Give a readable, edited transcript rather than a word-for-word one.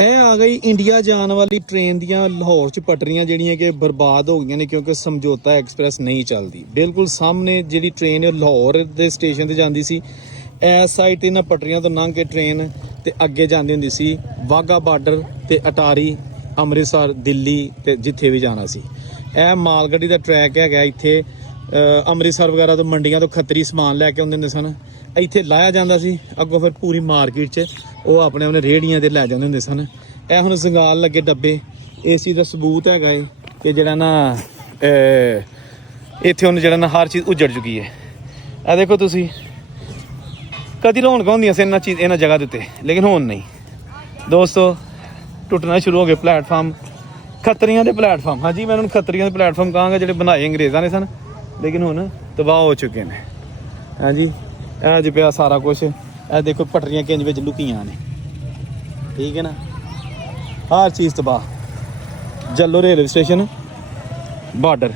ਇਹ ਆ ਗਈ ਇੰਡੀਆ ਜਾਣ ਵਾਲੀ ਟ੍ਰੇਨ ਦੀਆਂ ਲਾਹੌਰ 'ਚ ਪਟਰੀਆਂ ਜਿਹੜੀਆਂ ਕਿ ਬਰਬਾਦ ਹੋ ਗਈਆਂ ਨੇ ਕਿਉਂਕਿ ਸਮਝੌਤਾ ਐਕਸਪ੍ਰੈਸ ਨਹੀਂ ਚੱਲਦੀ। ਬਿਲਕੁਲ ਸਾਹਮਣੇ ਜਿਹੜੀ ਟ੍ਰੇਨ ਲਾਹੌਰ ਦੇ ਸਟੇਸ਼ਨ ਤੇ ਜਾਂਦੀ ਸੀ, ਇਸ ਸਾਈਡ ਤੇ ਇਹਨਾਂ ਪਟਰੀਆਂ ਤੋਂ ਲੰਘ ਕੇ ਟ੍ਰੇਨ ਤੇ ਅੱਗੇ ਜਾਂਦੀ ਹੁੰਦੀ ਸੀ ਵਾਹਗਾ ਬਾਰਡਰ ਤੇ ਅਟਾਰੀ, ਅੰਮ੍ਰਿਤਸਰ, ਦਿੱਲੀ ਤੇ ਜਿੱਥੇ ਵੀ ਜਾਣਾ ਸੀ। ਇਹ ਮਾਲ ਗੱਡੀ ਦਾ ਟਰੈਕ ਹੈਗਾ ਇੱਥੇ। ਅੰਮ੍ਰਿਤਸਰ ਵਗੈਰਾ ਤੋਂ ਮੰਡੀਆਂ ਤੋਂ ਖੱਤਰੀ ਸਮਾਨ ਲੈ ਕੇ ਆਉਂਦੇ ਹੁੰਦੇ ਸਨ, ਇੱਥੇ ਲਾਇਆ ਜਾਂਦਾ ਸੀ। ਅੱਗੋਂ ਫਿਰ ਪੂਰੀ ਮਾਰਕੀਟ 'ਚ ਉਹ ਆਪਣੇ ਰੇਹੜੀਆਂ ਤੇ ਲੈ ਜਾਂਦੇ ਹੁੰਦੇ ਸਨ। ਇਹ ਹੁਣ ਸੰਗਾਲ ਲੱਗੇ ਡੱਬੇ, ਇਸ ਚੀਜ਼ ਦਾ ਸਬੂਤ ਹੈਗਾ ਏ ਕਿ ਜਿਹੜਾ ਨਾ ਇੱਥੇ ਹੁਣ ਜਿਹੜਾ ਨਾ ਹਰ ਚੀਜ਼ ਉੱਜੜ ਚੁੱਕੀ ਹੈ। ਇਹ ਦੇਖੋ ਤੁਸੀਂ, ਕਦੀ ਰੌਣਕਾਂ ਹੁੰਦੀਆਂ ਸੀ ਇਹਨਾਂ ਜਗ੍ਹਾ ਦੇ ਉੱਤੇ, ਲੇਕਿਨ ਹੁਣ ਨਹੀਂ ਦੋਸਤੋ। ਟੁੱਟਣਾ ਸ਼ੁਰੂ ਹੋ ਗਏ ਪਲੇਟਫਾਰਮ, ਖੱਤਰੀਆਂ ਦੇ ਪਲੇਟਫਾਰਮ। ਹਾਂਜੀ, ਮੈਂ ਉਹਨਾਂ ਨੂੰ ਖੱਤਰੀਆਂ ਦੇ ਪਲੇਟਫਾਰਮ ਕਹਾਂਗਾ ਜਿਹੜੇ ਬਣਾਏ ਅੰਗਰੇਜ਼ਾਂ ਨੇ ਸਨ, ਲੇਕਿਨ ਹੁਣ ਤਬਾਹ ਹੋ ਚੁੱਕੇ ਨੇ। ਹਾਂਜੀ, ਇਹ ਅੱਜ ਪਿਆ ਸਾਰਾ ਕੁਛ। ਇਹ ਦੇਖੋ ਪਟਰੀਆਂ ਕਿੰਝ ਵਿੱਚ ਲੁਕੀਆਂ ਨੇ, ਠੀਕ ਹੈ ਨਾ। ਹਰ ਚੀਜ਼ ਤਬਾਹ। Jallo railway station, border.